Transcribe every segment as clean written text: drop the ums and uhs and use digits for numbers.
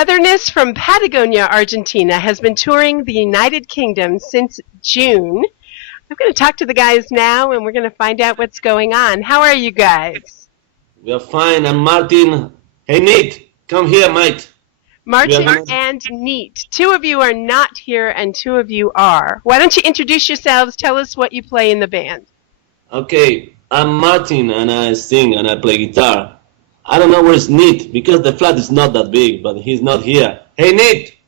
Otherness from Patagonia, Argentina, has been touring the United Kingdom since June. I'm going to talk to the guys now, and we're going to find out what's going on. How are you guys? We are fine. I'm Martin. Hey, Nate, come here, mate. Martin and Neat. Two of you are not here, and two of you are. Why don't you introduce yourselves? Tell us what you play in the band. Okay, I'm Martin, and I sing and I play guitar. I don't know where's Nate, because the flat is not that big, but he's not here. Hey, Nate,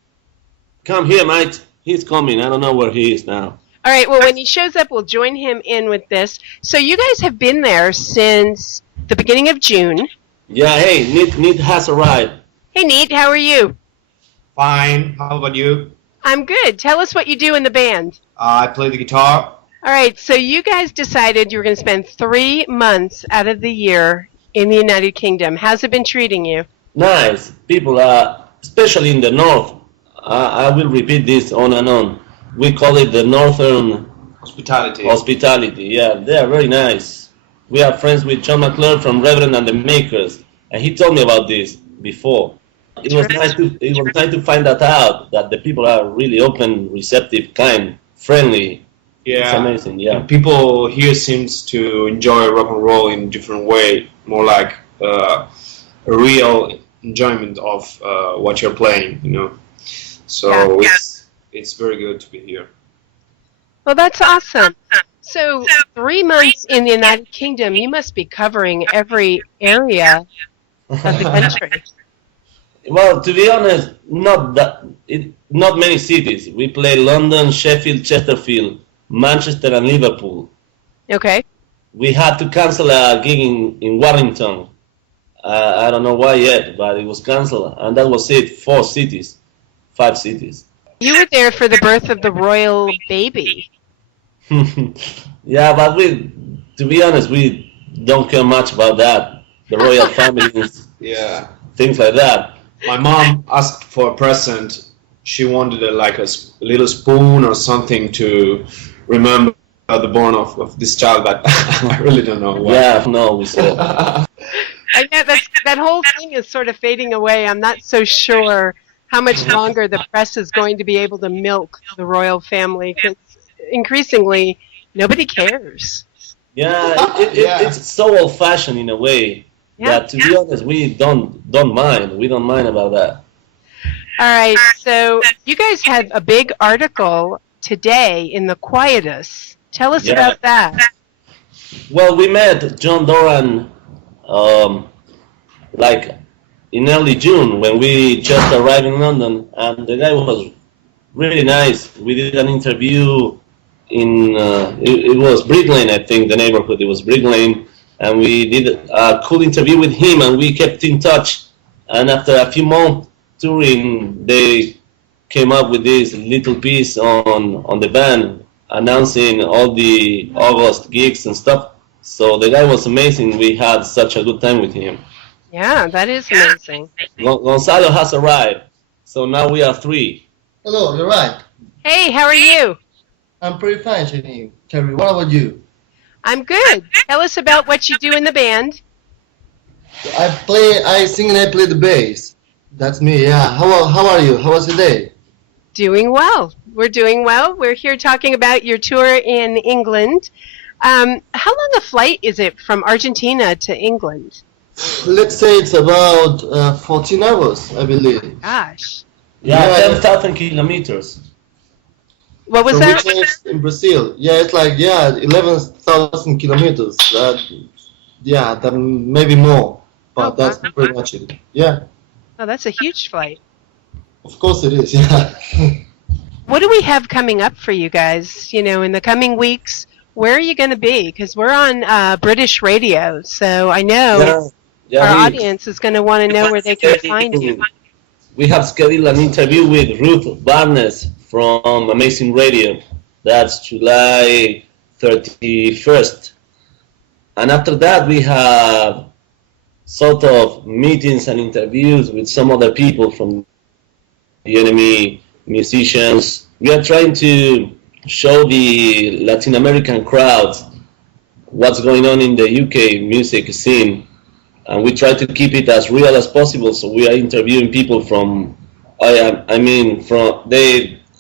come here, mate. He's coming. I don't know where he is now. All right, well, when he shows up, we'll join him in with this. So you guys have been there since the beginning of June. Yeah, hey, Nate has arrived. Hey, Neat, how are you? Fine. How about you? I'm good. Tell us what you do in the band. I play the guitar. All right, so you guys decided you were going to spend 3 months out of the year in the United Kingdom. How's it been treating you? Nice. People are, especially in the north, I will repeat this on and on. We call it the Northern Hospitality, yeah. They are very nice. We are friends with John McClure from Reverend and the Makers, and he told me about this before. It was nice to find that out, that the people are really open, receptive, kind, friendly. Yeah, it's amazing. Yeah, and people here seems to enjoy rock and roll in a different way, more like a real enjoyment of what you're playing, you know. So it's very good to be here. Well, that's awesome. So 3 months in the United Kingdom, you must be covering every area of the country. Well, to be honest, not many cities. We play London, Sheffield, Chesterfield, Manchester, and Liverpool. Okay. We had to cancel a gig in Warrington. I don't know why yet, but it was canceled, and that was it. 5 cities. You were there for the birth of the royal baby. Yeah, but to be honest, we don't care much about that. The royal families, Yeah. things like that. My mom asked for a present. She wanted a little spoon or something to remember the born of this child, but I really don't know why. Yeah, no, we said. I know that whole thing is sort of fading away. I'm not so sure how much longer the press is going to be able to milk the royal family, because increasingly nobody cares. Yeah, it's so old-fashioned in a way that, to be honest, we don't mind. We don't mind about that. All right, so you guys had a big article today in the Quietus. Tell us about that. Well, we met John Doran in early June when we just arrived in London, and the guy was really nice. We did an interview in, it was Brick Lane, I think, the neighborhood. It was Brick Lane, and we did a cool interview with him, and we kept in touch. And after a few months touring, they came up with this little piece on the band, announcing all the August gigs and stuff. So the guy was amazing. We had such a good time with him. Yeah, that is amazing. Gonzalo has arrived, so now we are 3. Hello, you're right. Hey, how are you? I'm pretty fine, Terry. What about you? I'm good. Tell us about what you do in the band. I sing and I play the bass. That's me, yeah. How are you? How was your day? Doing well. We're doing well. We're here talking about your tour in England. How long a flight is it from Argentina to England? Let's say it's about 14 hours, I believe. Gosh. Yeah, 10,000 kilometers. What was that? In Brazil. Yeah, it's 11,000 kilometers. That maybe more, but that's pretty much it. Yeah. Oh, that's a huge flight. Of course it is, yeah. What do we have coming up for you guys, in the coming weeks? Where are you going to be? Because we're on British radio, so I know our audience is going to want to know where they can find you. We have scheduled an interview with Ruth Barnes from Amazing Radio. That's July 31st. And after that, we have sort of meetings and interviews with some other people from the enemy, musicians. We are trying to show the Latin American crowds what's going on in the UK music scene, and we try to keep it as real as possible. So we are interviewing people from I mean,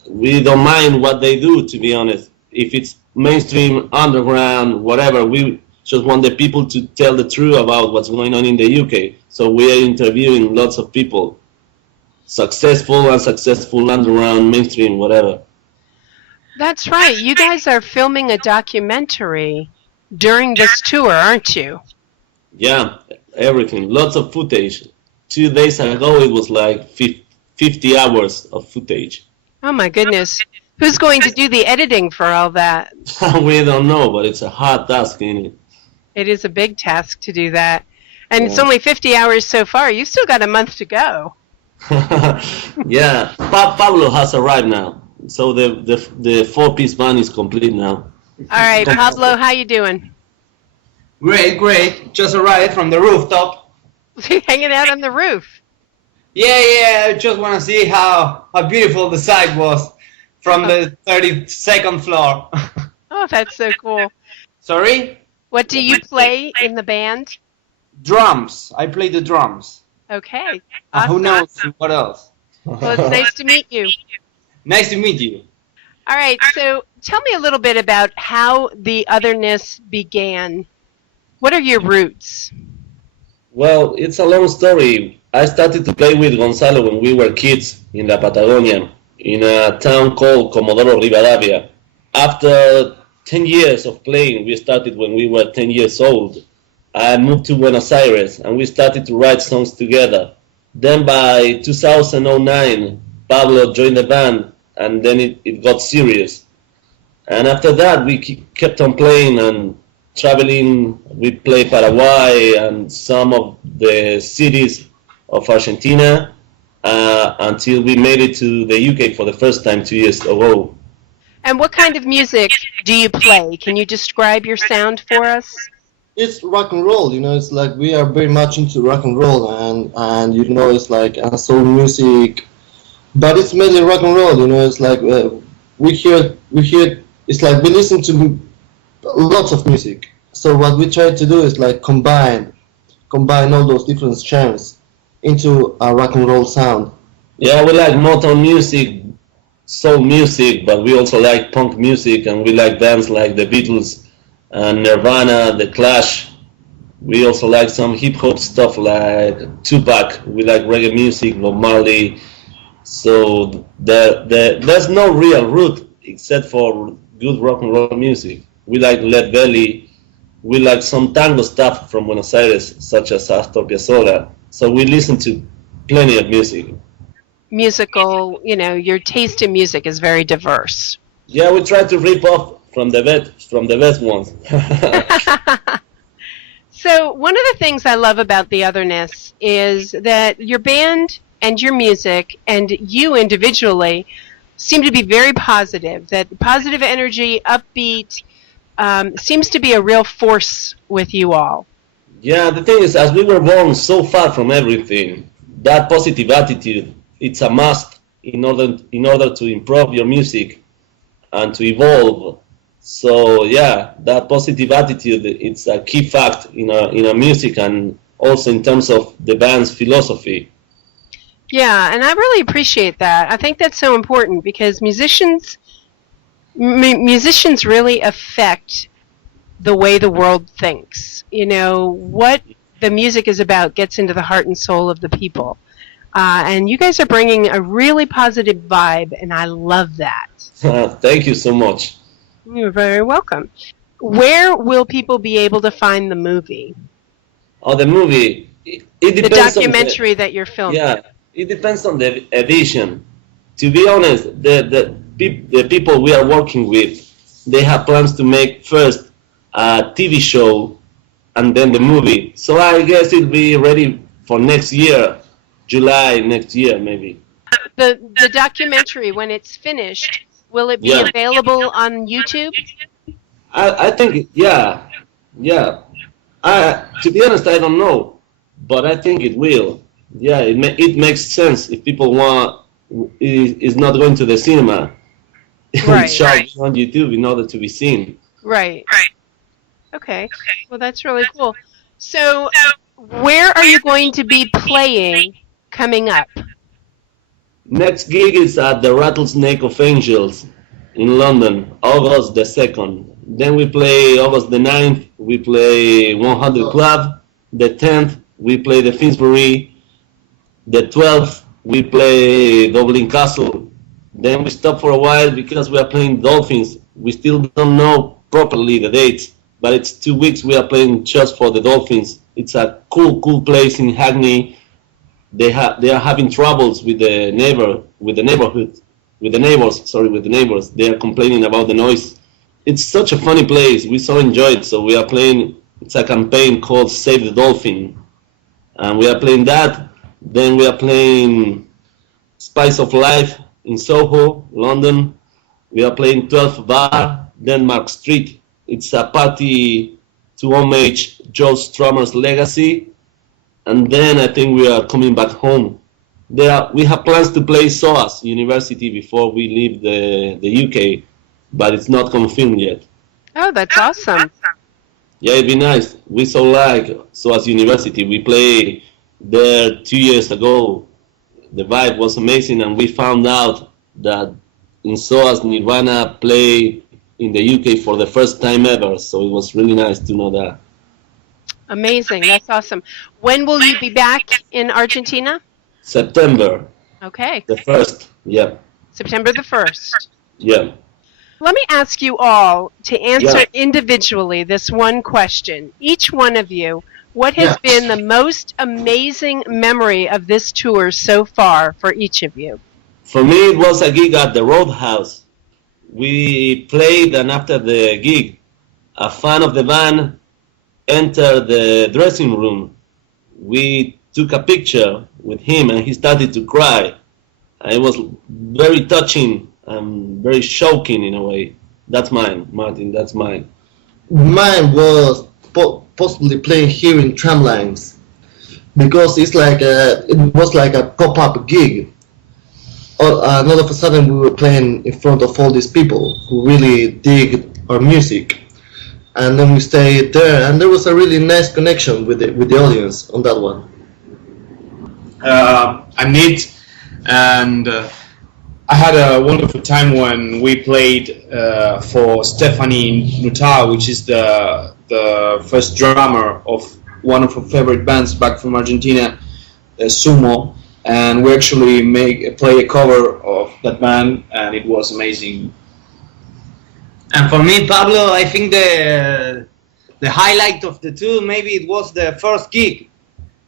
we don't mind what they do, to be honest. If it's mainstream, underground, whatever, we just want the people to tell the truth about what's going on in the UK. So we are interviewing lots of people, successful, unsuccessful, underground, mainstream, whatever. That's right. You guys are filming a documentary during this tour, aren't you? Yeah, everything. Lots of footage. 2 days ago, it was like 50 hours of footage. Oh my goodness. Who's going to do the editing for all that? We don't know, but it's a hard task, isn't it? It is a big task to do that. And it's only 50 hours so far. You've still got a month to go. Yeah, Pablo has arrived now. So the four-piece band is complete now. All right, Pablo, how you doing? Great. Just arrived from the rooftop. Hanging out on the roof. Yeah. I just want to see how beautiful the sight was from the 32nd floor. Oh, that's so cool. Sorry? What do you play in the band? Drums. I play the drums. Okay. Who knows what else? Well, it's nice to meet you. Nice to meet you. All right, so tell me a little bit about how the Otherness began. What are your roots? Well, it's a long story. I started to play with Gonzalo when we were kids in La Patagonia, in a town called Comodoro Rivadavia. After 10 years of playing, we started when we were 10 years old. I moved to Buenos Aires and we started to write songs together. Then by 2009, Pablo joined the band and then it got serious. And after that, we kept on playing and traveling. We played Paraguay and some of the cities of Argentina until we made it to the UK for the first time 2 years ago. And what kind of music do you play? Can you describe your sound for us? It's rock and roll, it's like we are very much into rock and roll, and it's like soul music, but it's mainly rock and roll, it's like we hear, it's like we listen to lots of music. So what we try to do is like combine all those different genres into a rock and roll sound. Yeah, we like Motown music, soul music, but we also like punk music, and we like bands like the Beatles and Nirvana, The Clash. We also like some hip hop stuff like Tupac. We like reggae music, Bob Marley. So there's no real root except for good rock and roll music. We like Led Belly. We like some tango stuff from Buenos Aires, such as Astor Piazzolla. So we listen to plenty of music. Musical, your taste in music is very diverse. Yeah, we try to rip off from the best ones. So one of the things I love about the Otherness is that your band and your music and you individually seem to be very positive, that positive energy, upbeat, seems to be a real force with you all. Yeah, the thing is, as we were born so far from everything, that positive attitude, it's a must in order to improve your music and to evolve. So yeah, that positive attitude, it's a key fact in our music and also in terms of the band's philosophy. Yeah, and I really appreciate that. I think that's so important because musicians really affect the way the world thinks. What the music is about gets into the heart and soul of the people. And you guys are bringing a really positive vibe, and I love that. Thank you so much. You're very welcome. Where will people be able to find the movie? Oh, the movie. It depends. The documentary that you're filming. Yeah, it depends on the edition. To be honest, the people we are working with, they have plans to make first a TV show and then the movie. So I guess it'll be ready for next year, July next year maybe. The documentary, when it's finished, will it be available on YouTube? I think, yeah. To be honest, I don't know, but I think it will. Yeah, it makes sense if people is not going to the cinema. Right. It's shot on YouTube in order to be seen. Right. Okay. Well, that's really cool. So, where are you going to be playing coming up? Next gig is at the Rattlesnake of Angels in London, August the 2nd. Then we play August the 9th, we play 100 Club. The 10th, we play the Finsbury. The 12th, we play Dublin Castle. Then we stop for a while because we are playing Dolphins. We still don't know properly the dates, but it's 2 weeks we are playing just for the Dolphins. It's a cool place in Hackney. They are having troubles with the neighbors. They are complaining about the noise. It's such a funny place. We so enjoy it. So we are playing. It's a campaign called Save the Dolphin, and we are playing that. Then we are playing Spice of Life in Soho, London. We are playing 12th Bar, Denmark Street. It's a party to homage Joe Strummer's legacy. And then I think we are coming back home. We have plans to play SOAS University before we leave the UK, but it's not confirmed yet. Oh, that's awesome. Yeah, it'd be nice. We so like SOAS University. We played there 2 years ago. The vibe was amazing, and we found out that in SOAS Nirvana played in the UK for the first time ever, so it was really nice to know that. Amazing. That's awesome. When will you be back in Argentina? September. Okay. The 1st, yeah. September the 1st. Yeah. Let me ask you all to answer individually this one question. Each one of you, what has been the most amazing memory of this tour so far for each of you? For me, it was a gig at the Roadhouse. We played, and after the gig, a fan of the band entered the dressing room. We took a picture with him, and he started to cry. And it was very touching and very shocking in a way. That's mine, Martin, that's mine. Mine was possibly playing here in Tramlines, because it's like it was like a pop-up gig. And all of a sudden we were playing in front of all these people who really dig our music. And then we stayed there, and there was a really nice connection with the audience on that one. I'm Nate, and I had a wonderful time when we played for Stephanie Nuttall, which is the first drummer of one of her favorite bands back from Argentina, Sumo, and we actually play a cover of that band, and it was amazing. And for me, Pablo, I think the highlight of the tour, maybe it was the first gig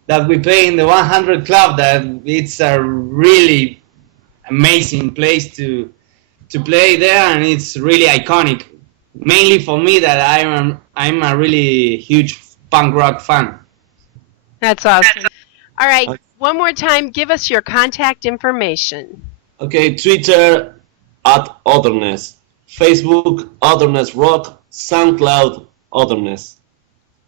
that we play in the 100 Club. That it's a really amazing place to play there, and it's really iconic. Mainly for me, that I'm a really huge punk rock fan. That's awesome. All right, one more time, give us your contact information. Okay, Twitter @OTHERNESS. Facebook, Otherness Rock. SoundCloud, Otherness.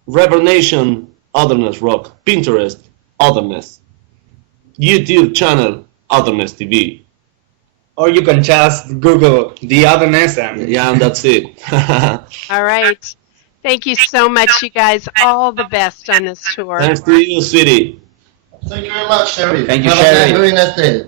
Reverbnation, Otherness Rock. Pinterest, Otherness. YouTube channel, Otherness TV. Or you can just Google The Otherness. Yeah, and that's it. All right. Thank you so much, you guys. All the best on this tour. Thanks to you, sweetie. Thank you very much, Sherry. Thank you, Have Sherry. a very nice day.